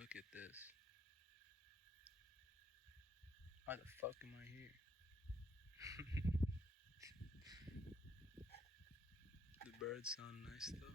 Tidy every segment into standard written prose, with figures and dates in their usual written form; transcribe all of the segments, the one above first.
Look at this. Why the fuck am I here? The birds sound nice though.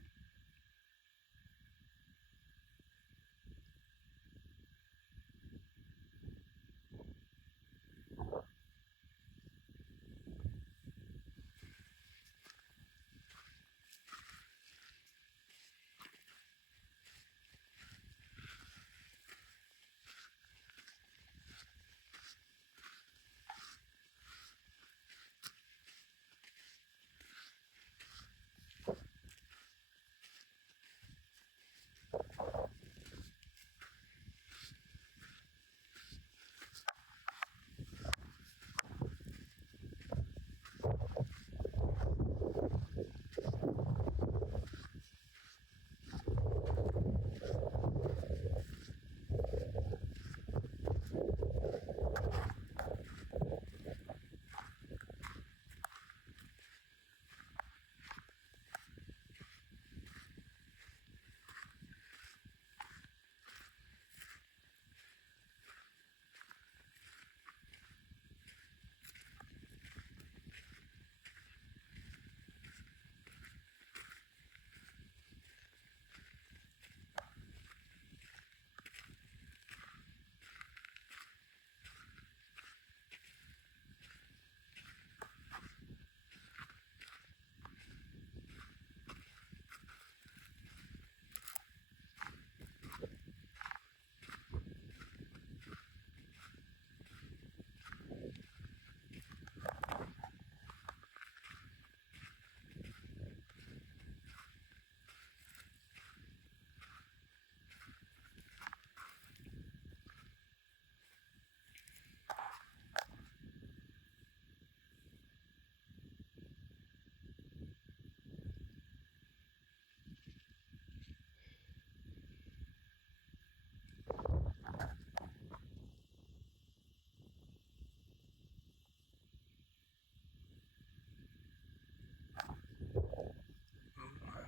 Oh my.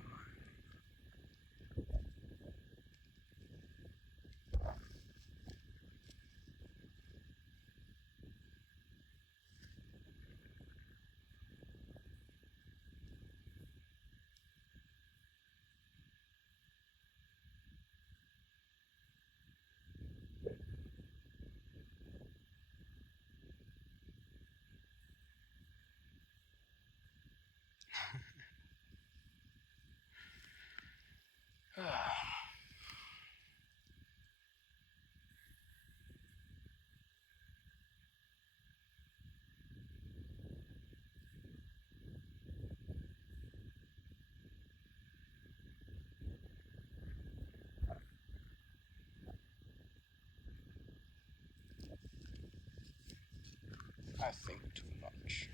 I think too much.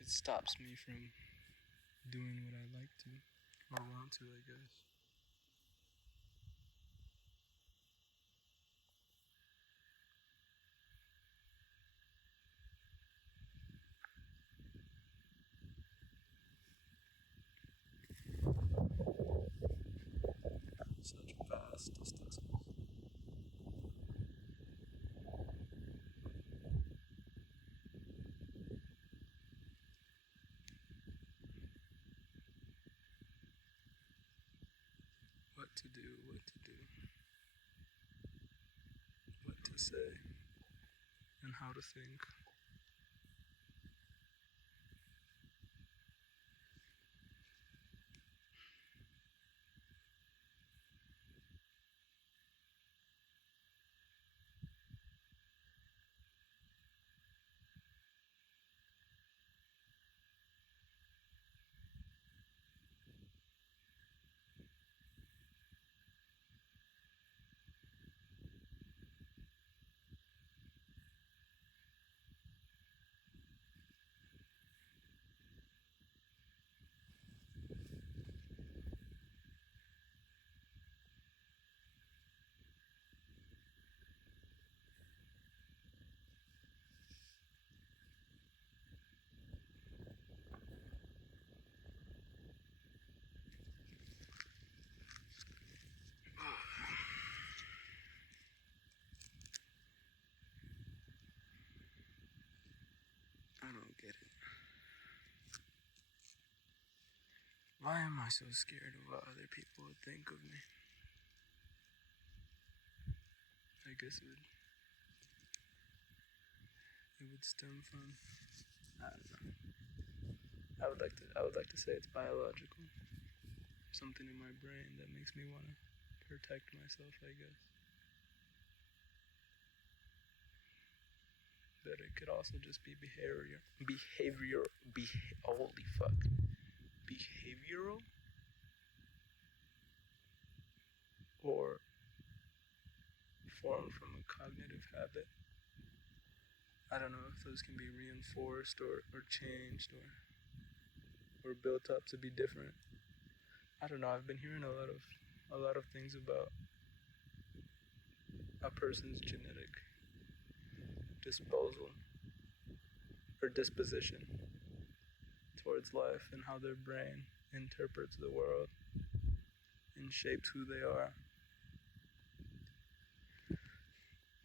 It stops me from doing what I like to, or want to, I guess. Such vast distances. What to do, what to say, and how to think. get it. Why am I so scared of what other people would think of me? I guess it would stem from, I don't know. I would like to say it's biological. Something in my brain that makes me want to protect myself, I guess. But it could also just be holy fuck. Behavioral? Or formed from a cognitive habit. I don't know if those can be reinforced or changed or built up to be different. I don't know. I've been hearing a lot of things about a person's genetic disposal or disposition towards life and how their brain interprets the world and shapes who they are.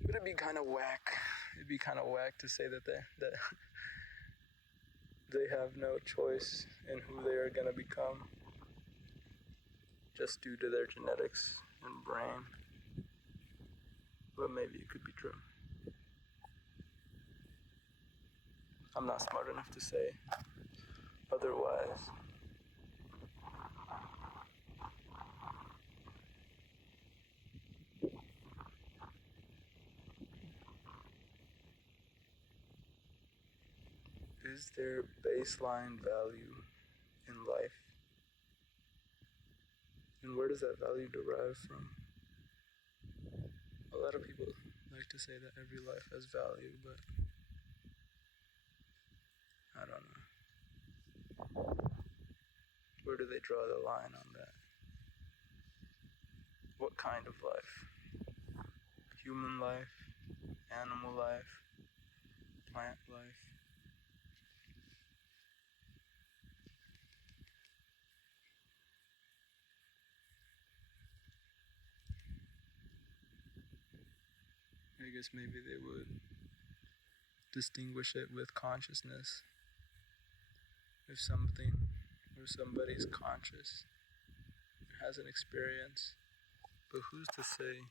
But it'd be kind of whack. It'd be kind of whack to say that they have no choice in who they are gonna become just due to their genetics and brain. But maybe it could be true. I'm not smart enough to say otherwise. Is there baseline value in life? And where does that value derive from? A lot of people like to say that every life has value, but I don't know. Where do they draw the line on that? What kind of life? Human life? Animal life? Plant life? I guess maybe they would distinguish it with consciousness. If something or somebody's conscious, has an experience, but who's to say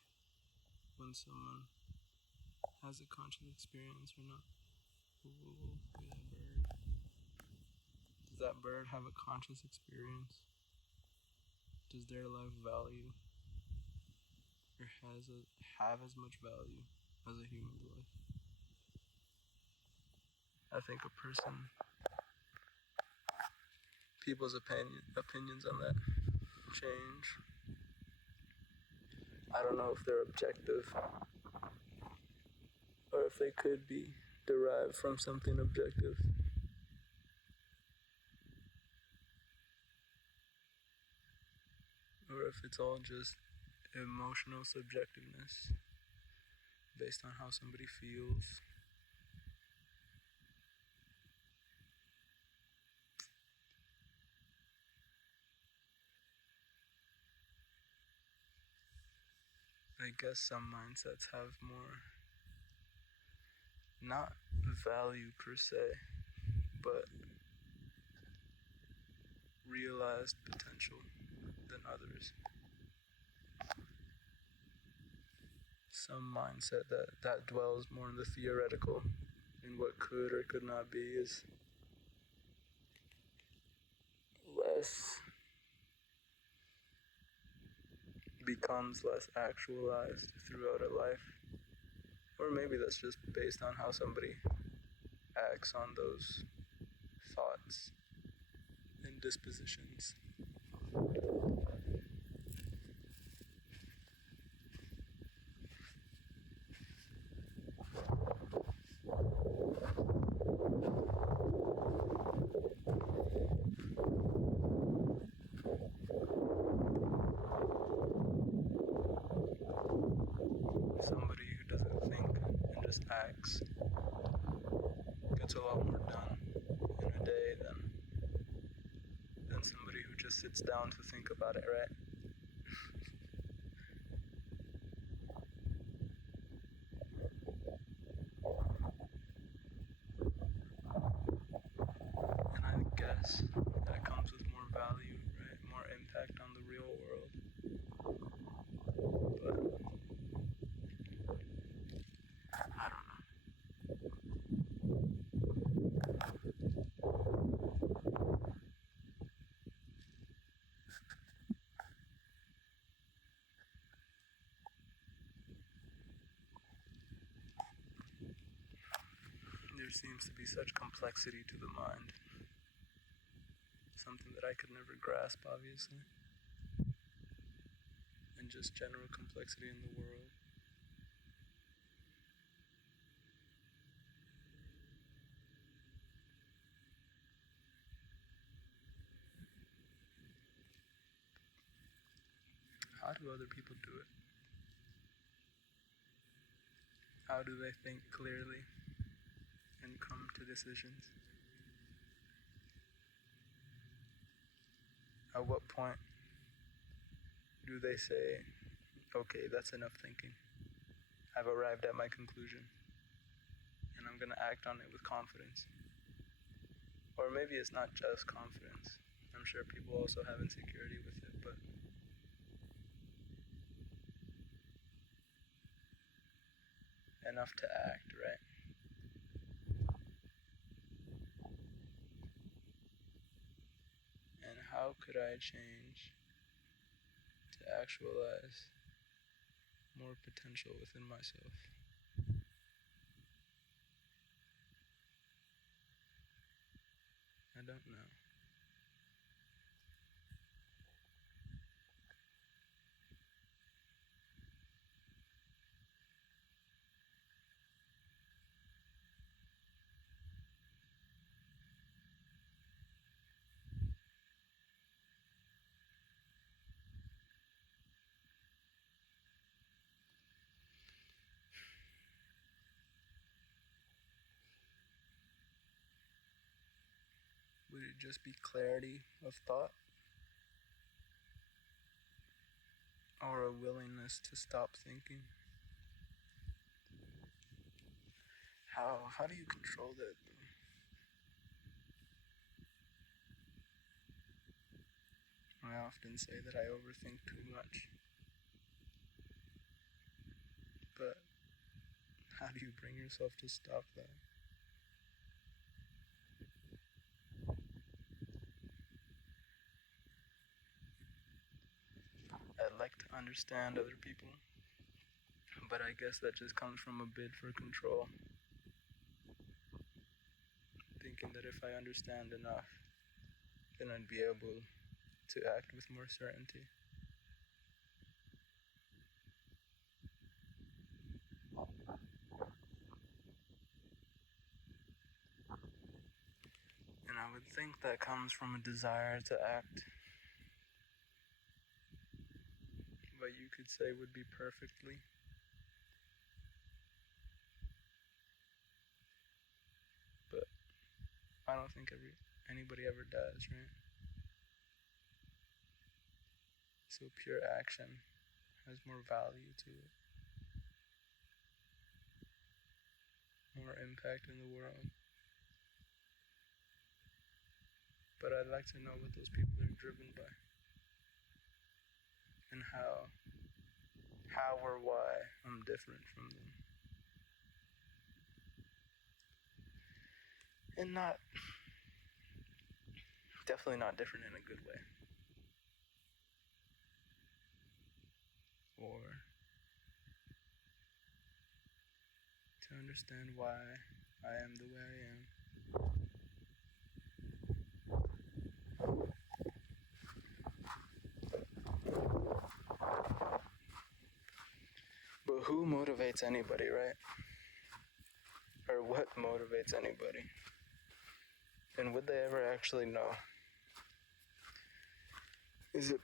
when someone has a conscious experience or not? Whoa, look at that bird. Does that bird have a conscious experience? Does their life value or have as much value as a human's life? I think people's opinions on that change. I don't know if they're objective or if they could be derived from something objective. Or if it's all just emotional subjectiveness based on how somebody feels. I guess some mindsets have more, not value per se, but realized potential than others. Some mindset that dwells more in the theoretical and what could or could not be is less, becomes less actualized throughout a life. Or maybe that's just based on how somebody acts on those thoughts and dispositions. Somebody who doesn't think and just acts gets a lot more done in a day than somebody who just sits down to think about it, right? guess that comes with more value, right? More impact on the real world. But I don't know. There seems to be such complexity to the mind. Something that I could never grasp, obviously. And just general complexity in the world. How do other people do it? How do they think clearly and come to decisions? At what point do they say, okay, that's enough thinking. I've arrived at my conclusion, and I'm gonna act on it with confidence. Or maybe it's not just confidence. I'm sure people also have insecurity with it, but enough to act, right? And how could I change to actualize more potential within myself? I don't know. Would it just be clarity of thought? Or a willingness to stop thinking? How do you control that? I often say that I overthink too much. But how do you bring yourself to stop that? I'd like to understand other people, but I guess that just comes from a bid for control. Thinking that if I understand enough, then I'd be able to act with more certainty. And I would think that comes from a desire to act, what you could say would be perfectly. But I don't think anybody ever does, right? So pure action has more value to it, more impact in the world. But I'd like to know what those people are driven by, and how or why I'm different from them. And definitely not different in a good way. Or to understand why I am the way I am. But who motivates anybody, right? Or what motivates anybody? And would they ever actually know? Is it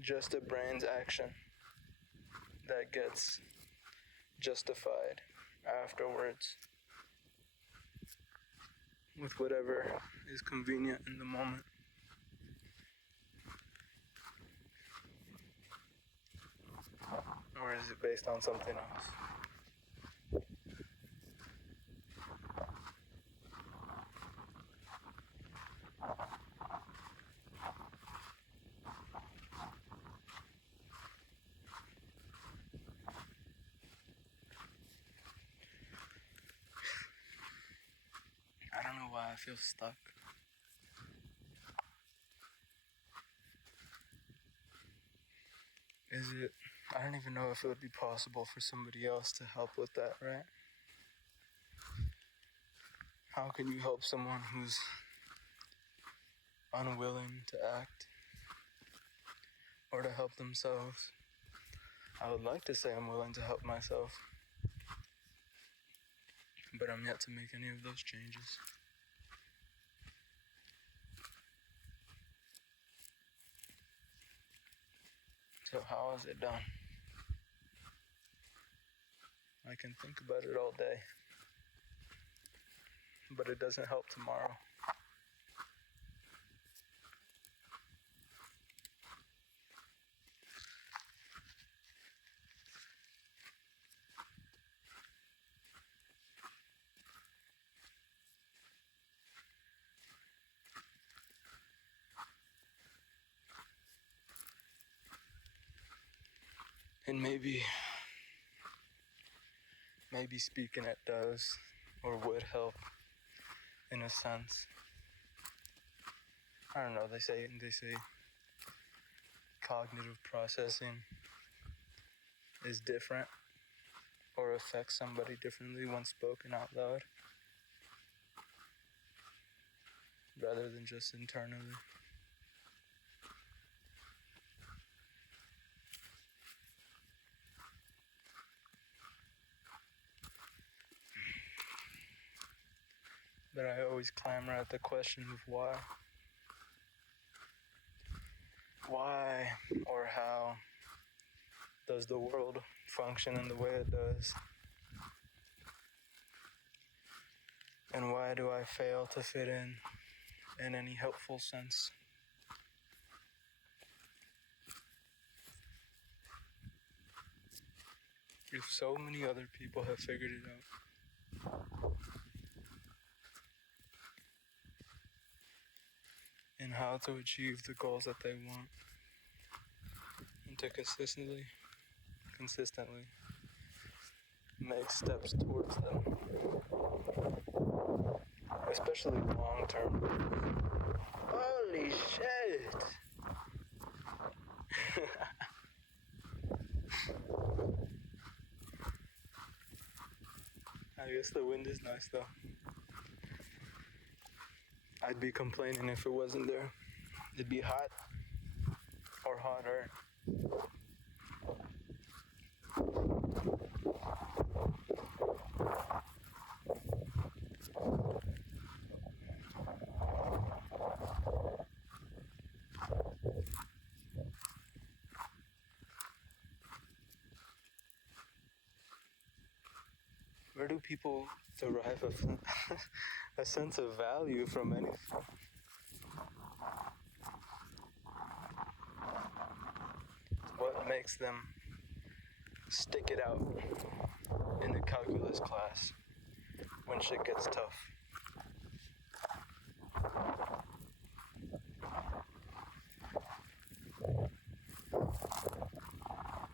just a brain's action that gets justified afterwards with whatever is convenient in the moment? Or is it based on something else? I feel stuck. I don't even know if it would be possible for somebody else to help with that, right? How can you help someone who's unwilling to act or to help themselves? I would like to say I'm willing to help myself, but I'm yet to make any of those changes. So how is it done? I can think about it all day, but it doesn't help tomorrow. And maybe speaking it does or would help in a sense. I don't know, they say cognitive processing is different or affects somebody differently when spoken out loud rather than just internally. But I always clamor at the question of why. Why or how does the world function in the way it does? And why do I fail to fit in any helpful sense? If so many other people have figured it out, and how to achieve the goals that they want, and to consistently make steps towards them, especially long term. Holy shit! I guess the wind is nice though. I'd be complaining if it wasn't there. It'd be hot or hotter. Where do people derive a sense of value from anything? What makes them stick it out in the calculus class when shit gets tough?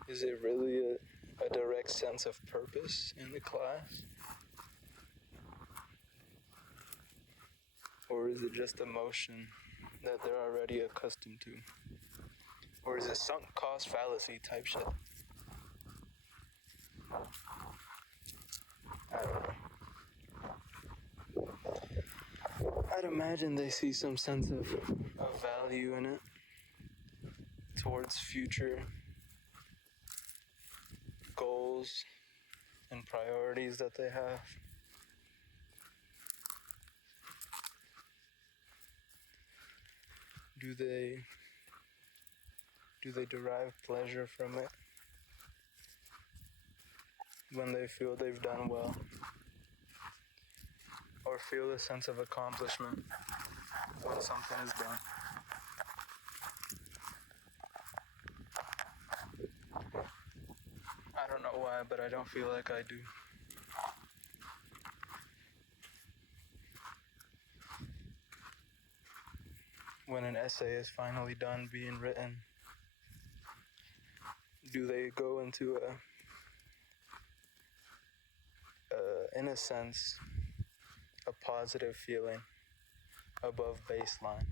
Is it really a direct sense of purpose in the class? Or is it just emotion that they're already accustomed to? Or is it sunk cost fallacy type shit? I don't know. I'd imagine they see some sense of value in it towards future goals and priorities that they have. Do they derive pleasure from it when they feel they've done well? Or feel a sense of accomplishment when something is done? I don't know why, but I don't feel like I do. When an essay is finally done being written, do they go into in a sense, a positive feeling above baseline,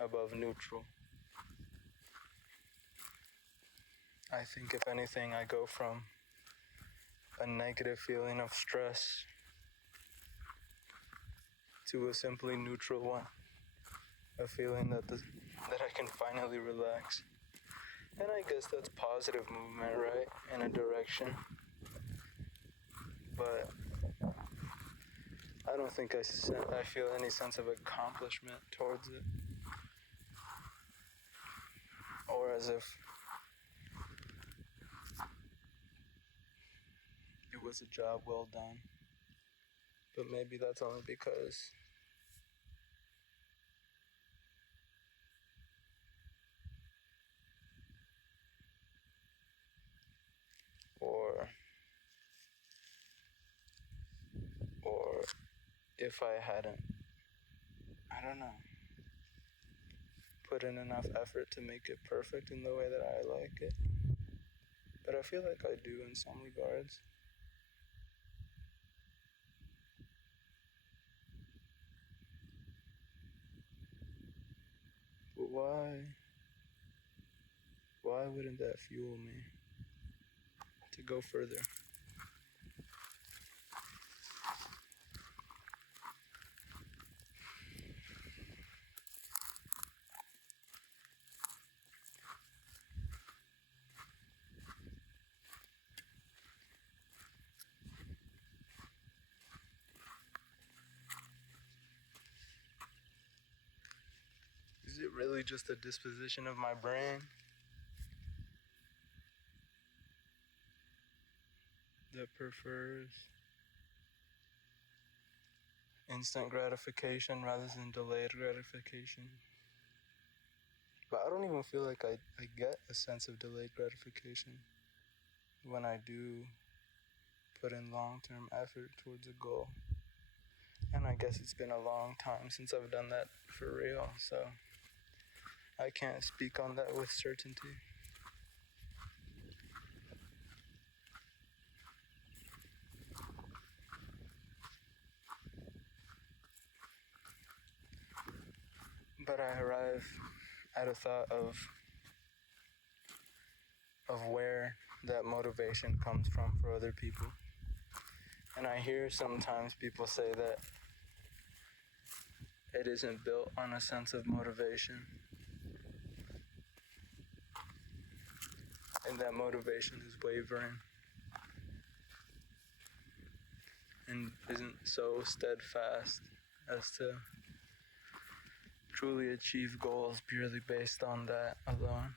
above neutral. I think if anything, I go from a negative feeling of stress to a simply neutral one, a feeling that I can finally relax. And I guess that's positive movement, right? In a direction. But I don't think I feel any sense of accomplishment towards it. Or as if it was a job well done. But maybe that's only because or or if I hadn't, I don't know, put in enough effort to make it perfect in the way that I like it. But I feel like I do in some regards. But why wouldn't that fuel me to go further? Is it really just a disposition of my brain that prefers instant gratification rather than delayed gratification? But I don't even feel like I get a sense of delayed gratification when I do put in long-term effort towards a goal. And I guess it's been a long time since I've done that for real, so I can't speak on that with certainty. But I arrive at a thought of where that motivation comes from for other people. And I hear sometimes people say that it isn't built on a sense of motivation, and that motivation is wavering and isn't so steadfast as to truly achieve goals purely based on that alone.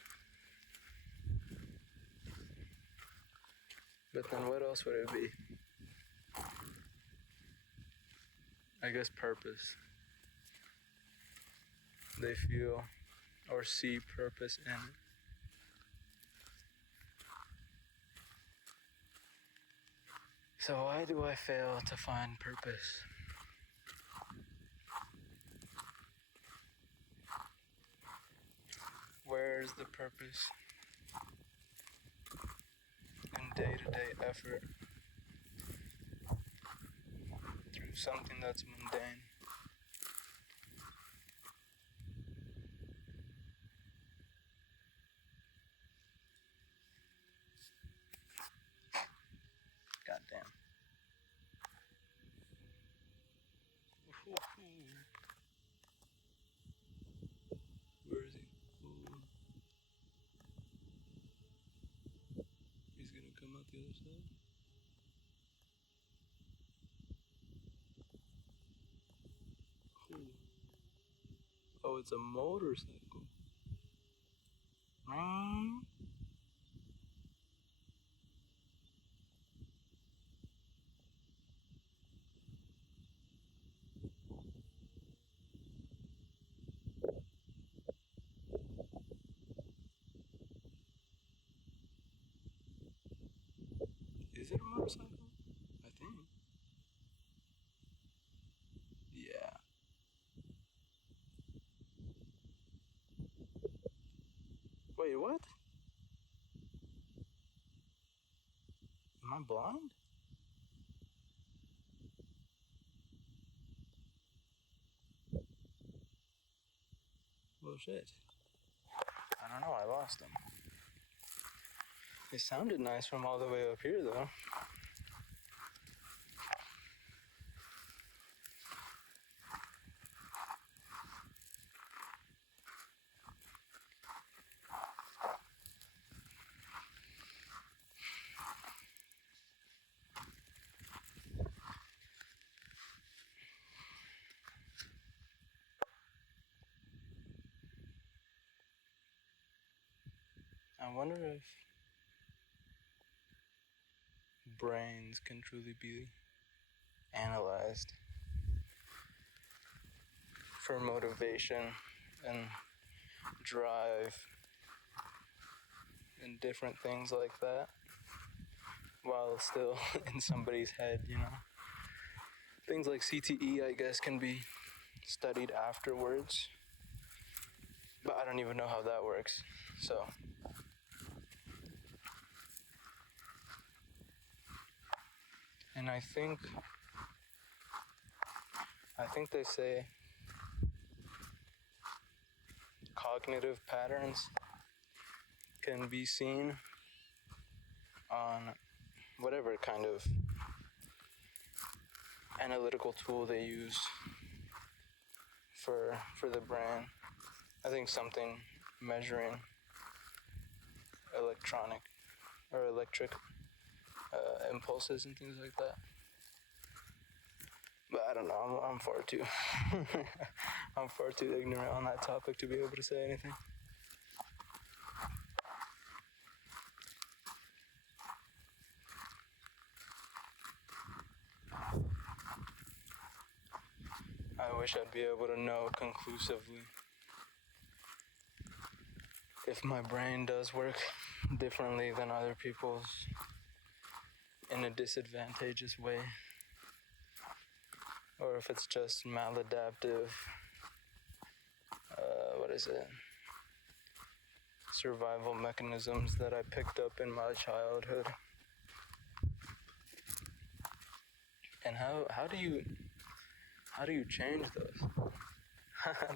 But then what else would it be? I guess purpose. They feel or see purpose in it. So why do I fail to find purpose? Where's the purpose in day-to-day effort through something that's mundane? Goddamn. Where is he? Ooh. He's gonna come out the other side? Ooh. Oh, it's a motorcycle. Is it a motorcycle? I think. Yeah. Wait, what? Am I blind? shit. I don't know, I lost them. They sounded nice from all the way up here, though. I wonder if brains can truly be analyzed for motivation and drive and different things like that while still in somebody's head, you know. Things like CTE, I guess, can be studied afterwards, but I don't even know how that works. So and I think they say cognitive patterns can be seen on whatever kind of analytical tool they use for the brain. I think something measuring electric impulses and things like that. But I don't know, I'm far too I'm far too ignorant on that topic to be able to say anything. I wish I'd be able to know conclusively if my brain does work differently than other people's in a disadvantageous way, or if it's just maladaptive, survival mechanisms that I picked up in my childhood. And how do you change those?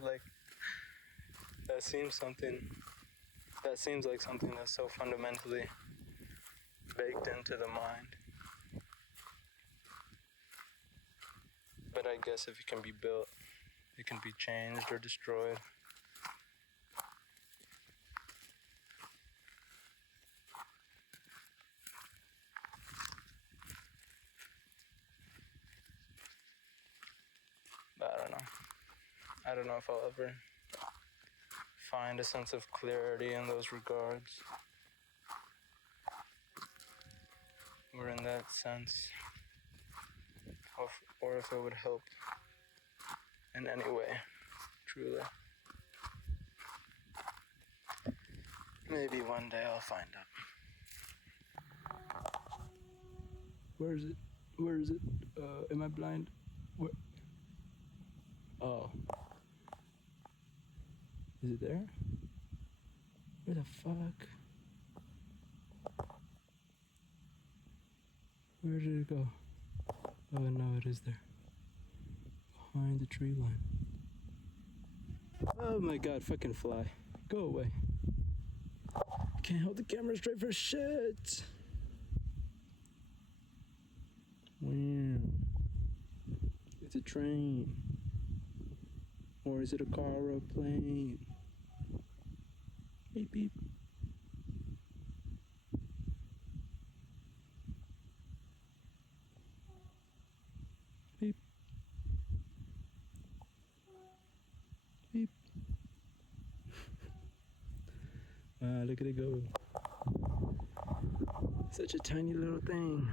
Like, that seems like something that's so fundamentally baked into the mind. But I guess if it can be built, it can be changed or destroyed. But I don't know if I'll ever find a sense of clarity in those regards, or in that sense, or if it would help in any way, truly. Maybe one day I'll find out. Where is it? Am I blind? Where? Oh. Is it there? Where the fuck? Where did it go? Oh no, it is there. Behind the tree line. Oh my god, fucking fly. Go away. Can't hold the camera straight for shit. Wow. It's a train. Or is it a car or a plane? Beep beep. Beep. Beep. Wow, look at it go. Such a tiny little thing.